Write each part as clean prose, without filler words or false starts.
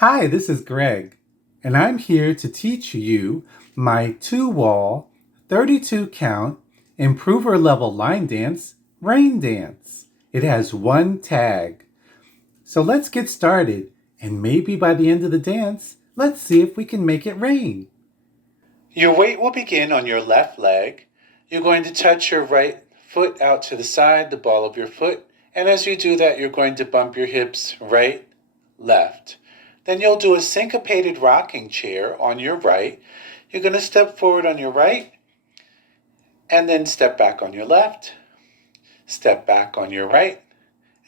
Hi, this is Greg, and I'm here to teach you my 2-wall, 32 count, improver level line dance, rain dance. It has one tag. So let's get started, and maybe by the end of the dance, let's see if we can make it rain. Your weight will begin on your left leg. You're going to touch your right foot out to the side, the ball of your foot, and as you do that, you're going to bump your hips right, left. Then you'll do a syncopated rocking chair on your right. You're going to step forward on your right, and then step back on your left, step back on your right,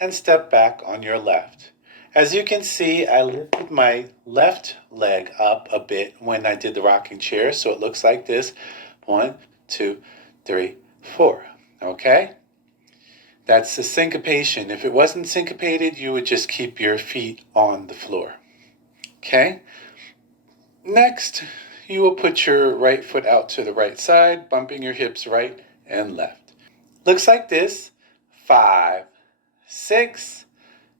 and step back on your left. As you can see, I lifted my left leg up a bit when I did the rocking chair, so it looks like this. 1, 2, 3, 4. Okay? That's the syncopation. If it wasn't syncopated, you would just keep your feet on the floor. Okay? Next, you will put your right foot out to the right side, bumping your hips right and left. Looks like this. 5, 6,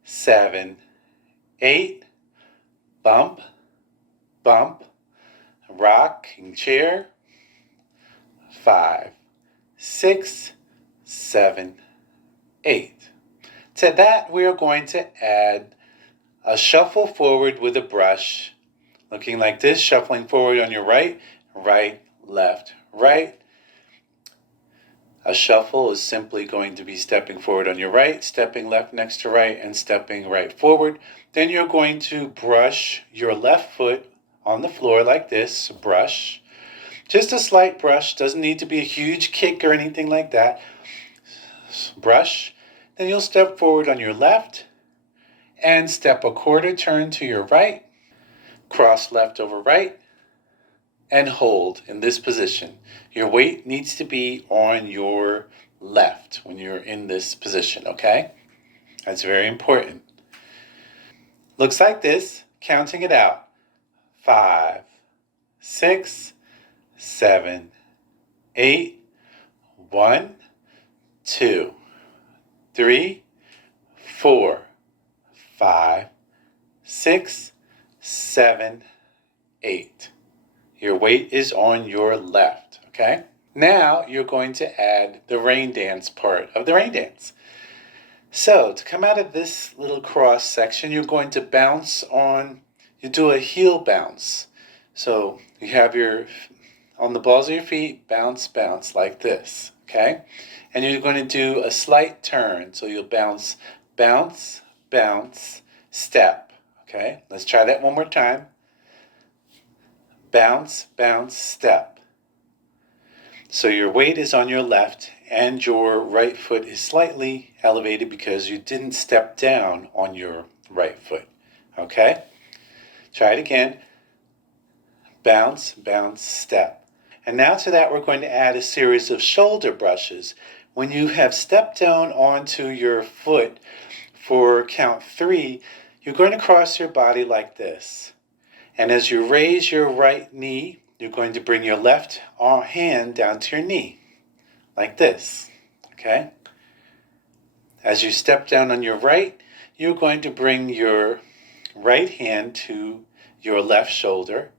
7, 8. Bump, bump, rocking chair. 5, 6, 7, 8. To that, we are going to add a shuffle forward with a brush, looking like this, shuffling forward on your right, right, left, right. A shuffle is simply going to be stepping forward on your right, stepping left next to right, and stepping right forward. Then you're going to brush your left foot on the floor like this, brush. Just a slight brush, doesn't need to be a huge kick or anything like that. Brush. Then you'll step forward on your left, and step a quarter turn to your right, cross left over right, and hold in this position. Your weight needs to be on your left when you're in this position, okay? That's very important. Looks like this, counting it out. 5, 6, 7, 8, 1, 2, 3, 4, 5, 6, 7, 8. Your weight is on your left, okay? Now you're going to add the rain dance part of the rain dance. So to come out of this little cross section, you're going to bounce on, you do a heel bounce. So you have on the balls of your feet, bounce, bounce like this, okay? And you're going to do a slight turn. So you'll bounce, bounce, bounce, step, okay? Let's try that one more time. Bounce, bounce, step. So your weight is on your left and your right foot is slightly elevated because you didn't step down on your right foot. Okay? Try it again. Bounce, bounce, step. And now to that we're going to add a series of shoulder brushes. When you have stepped down onto your foot for count 3, you're going to cross your body like this. And as you raise your right knee, you're going to bring your left hand down to your knee, like this, okay? As you step down on your right, you're going to bring your right hand to your left shoulder.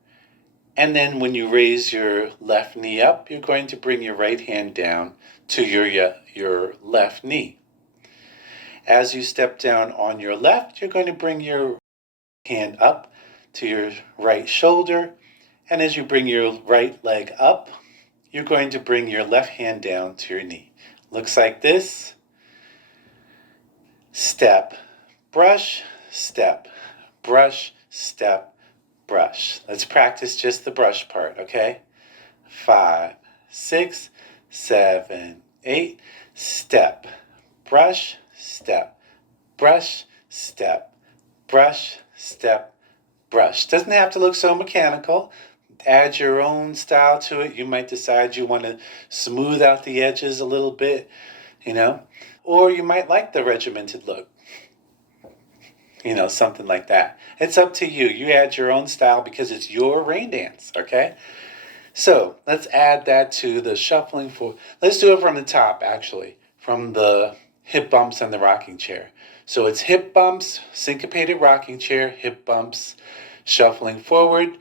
And then when you raise your left knee up, you're going to bring your right hand down to your left knee. As you step down on your left, you're going to bring your hand up to your right shoulder, and as you bring your right leg up, you're going to bring your left hand down to your knee. Looks like this. Step, brush, step, brush, step, brush. Let's practice just the brush part, okay? 5, 6, 7, 8. Step, brush, step, brush, step, brush, step, brush. Doesn't have to look so mechanical. Add your own style to it. You might decide you want to smooth out the edges a little bit, or you might like the regimented look, something like that. It's up to you. You add your own style because it's your rain dance, okay? So let's add that to the shuffling. Let's do it from the top, actually, from the hip bumps on the rocking chair. So it's hip bumps, syncopated rocking chair, hip bumps, shuffling forward,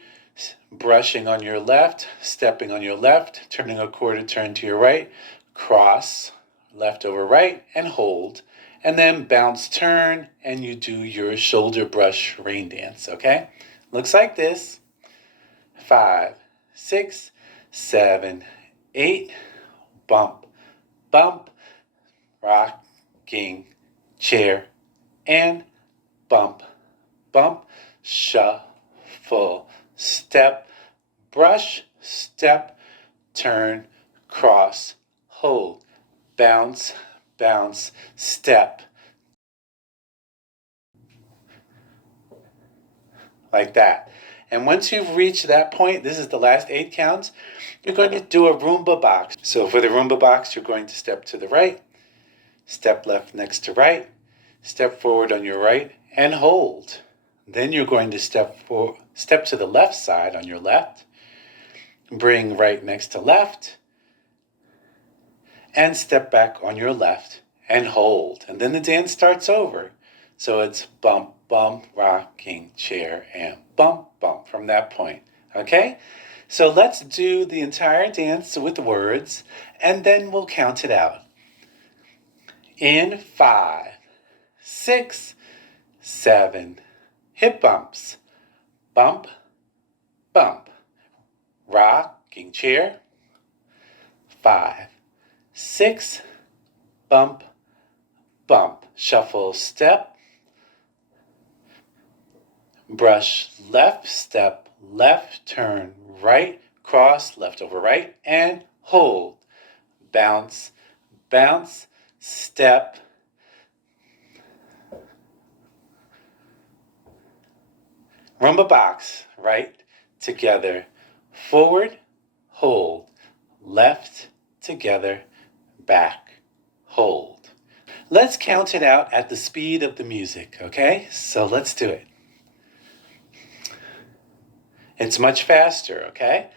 brushing on your left, stepping on your left, turning a quarter turn to your right, cross, left over right, and hold. And then bounce, turn, and you do your shoulder brush rain dance, okay? Looks like this. 5, 6, 7, 8, bump, bump, rocking chair, and bump, bump, shuffle, step, brush, step, turn, cross, hold, bounce, bounce, step. Like that. And once you've reached that point, this is the last 8 counts, you're going to do a Roomba box. So for the Roomba box, you're going to step to the right, step left next to right, step forward on your right, and hold. Then you're going to step to the left side on your left, bring right next to left, and step back on your left and hold. And then the dance starts over. So it's bump, bump, rocking chair, and bump, bump from that point. Okay? So let's do the entire dance with words, and then we'll count it out. In 5, 6, 7, hip bumps, bump, bump, rocking chair, 5, 6, bump, bump, shuffle, step, brush left, step left, turn right, cross, left over right, and hold, bounce, bounce, step, Rumba box, right, together, forward, hold, left, together, back, hold. Let's count it out at the speed of the music, okay? So let's do it. It's much faster, okay?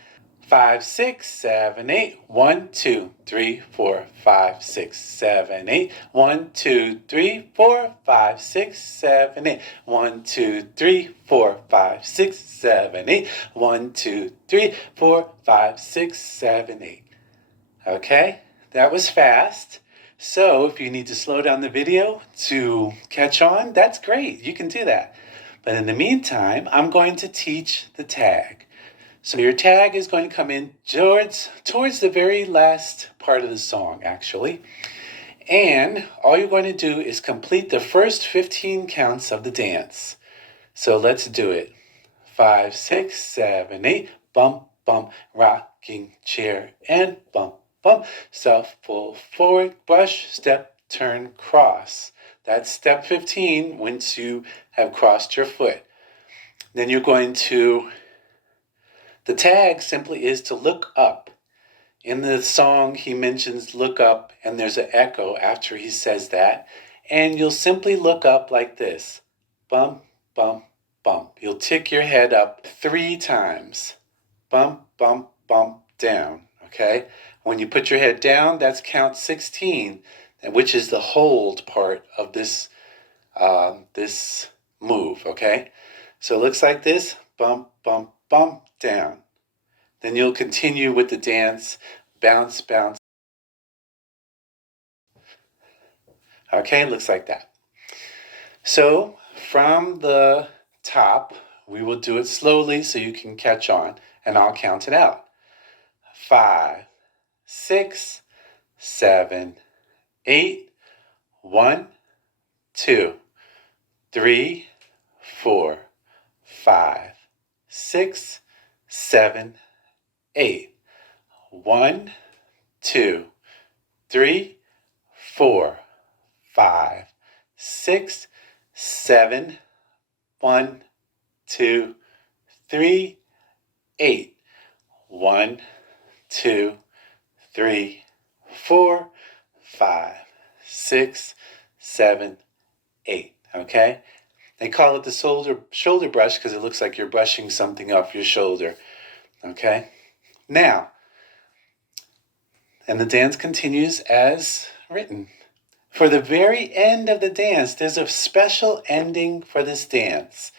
5, 6, 7, 8. 1, 2, 3, 4, 5, 6, 7, 8. 1, 2, 3, 4, 5, 6, 7, 8. 1, 2, 3, 4, 5, 6, 7, 8. 1, 2, 3, 4, 5, 6, 7, 8. Okay, that was fast. So if you need to slow down the video to catch on, that's great. You can do that. But in the meantime, I'm going to teach the tag. So your tag is going to come in towards the very last part of the song, actually. And all you're going to do is complete the first 15 counts of the dance. So let's do it. 5, 6, 7, 8. Bump, bump, rocking chair, and bump, bump. Shuffle forward, brush, step, turn, cross. That's step 15 once you have crossed your foot. Then you're going to, the tag simply is to look up. In the song, he mentions look up, and there's an echo after he says that. And you'll simply look up like this. Bump, bump, bump. You'll tick your head up 3 times. Bump, bump, bump, down. Okay? When you put your head down, that's count 16, which is the hold part of this move, okay? So it looks like this, bump, bump, bump, down. Then you'll continue with the dance, bounce, bounce. Okay, looks like that. So from the top, we will do it slowly so you can catch on, and I'll count it out. 5, 6, 7, 8. 1, 2, 3, 4, 5, 6, 7, 8. 1, 2, 3, 4, 5, 6, 7. 1, 2, 3, 8. 1, 2, 3, 4, 5, 6, 7, 8. Okay? They call it the shoulder brush because it looks like you're brushing something off your shoulder. Okay? Now, and the dance continues as written. for the very end of the dance, there's a special ending for this dance.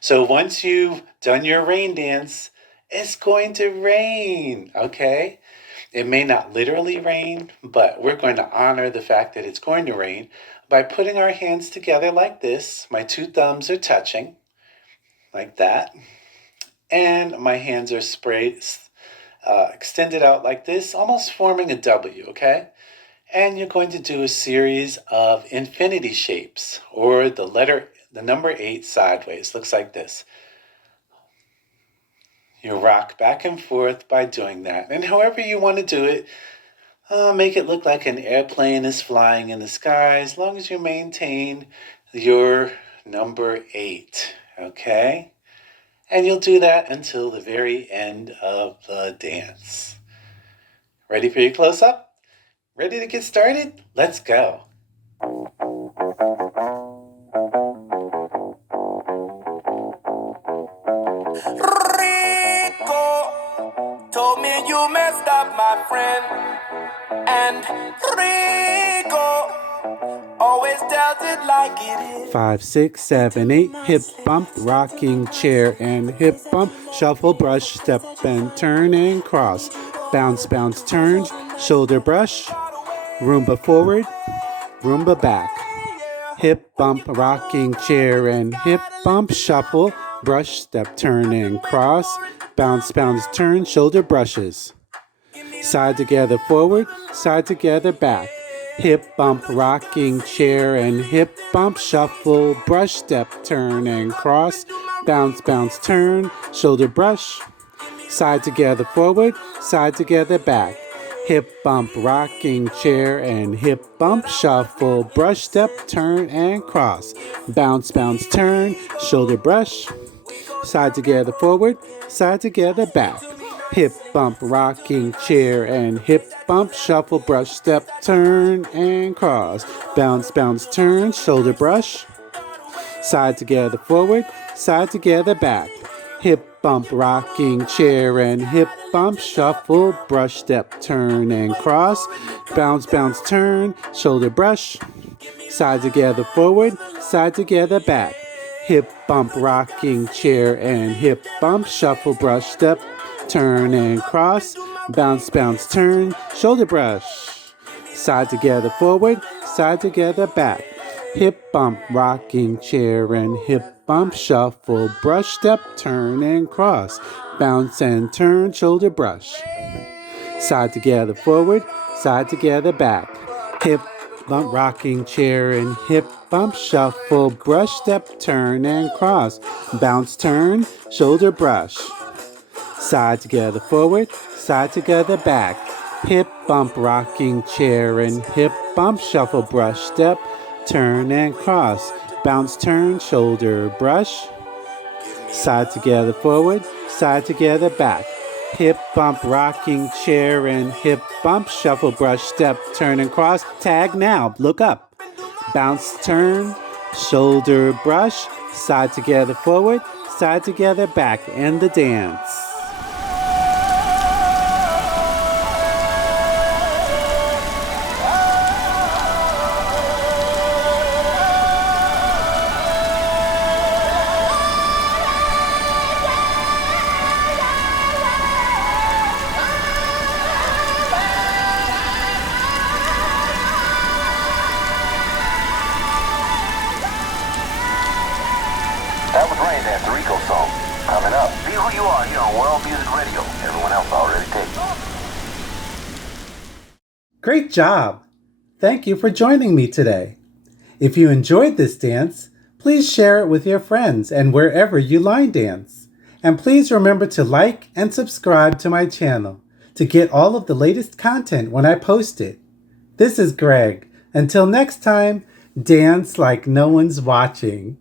So once you've done your rain dance, it's going to rain, okay? It may not literally rain, but we're going to honor the fact that it's going to rain by putting our hands together like this. My two thumbs are touching, like that. And my hands are extended out like this, almost forming a W, okay? And you're going to do a series of infinity shapes, or the number 8 sideways. Looks like this. You rock back and forth by doing that. And however you want to do it, make it look like an airplane is flying in the sky, as long as you maintain your number 8, okay? And you'll do that until the very end of the dance. Ready for your close-up? Ready to get started? Let's go. Rico told me you messed up, my friend. And Rico always tells it like it is. 5, 6, 7, 8. Hip bump, rocking chair and hip bump. Shuffle, brush, step and turn and cross. Bounce, bounce, turn, shoulder brush. Roomba forward, Roomba back. Hip bump, rocking chair and hip bump. Shuffle, brush, step, turn and cross. Bounce, bounce, turn, shoulder brushes. Side together forward, side together back. Hip bump, rocking chair and hip bump. Shuffle, brush, step, turn and cross. Bounce, bounce, turn, shoulder brush. Side together forward, side together back. Hip bump, rocking chair and hip bump. Shuffle, brush, step, turn and cross. Bounce, bounce, turn, shoulder brush. Side together forward, side together back. Hip bump, rocking chair and hip bump. Shuffle, brush, step, turn and cross. Bounce, bounce, turn, shoulder brush. Side together forward, side together back. Hip bump, rocking chair and hip bump. Shuffle, brush, step, turn and cross. Bounce, bounce, turn, shoulder brush. Side together forward, side together back. Hip bump, rocking chair and hip bump. Shuffle, brush, step, turn and cross. Bounce, bounce, turn, shoulder brush. Side together forward, side together back. Hip bump, rocking chair and hip bump. Shuffle, brush, step, turn and cross. Bounce and turn, shoulder brush. Side together forward, side together back. Hip bump, rocking chair and hip bump. Shuffle, brush, step, turn and cross. Bounce, turn, shoulder brush. Side together forward, side together back. Hip bump, rocking chair and hip bump. Shuffle, brush, step, turn and cross. Bounce, turn, shoulder brush. Side together forward, side together back. Hip bump, rocking chair and hip bump. Shuffle, brush, step, turn and cross. Tag now, look up. Bounce, turn, shoulder brush. Side together forward, side together back. End the dance. That was Rain Dance, the Rico song. Coming up, Be Who You Are here on World Music Radio. Everyone else already taken. Great job! Thank you for joining me today. If you enjoyed this dance, please share it with your friends and wherever you line dance. And please remember to like and subscribe to my channel to get all of the latest content when I post it. This is Greg. Until next time, dance like no one's watching.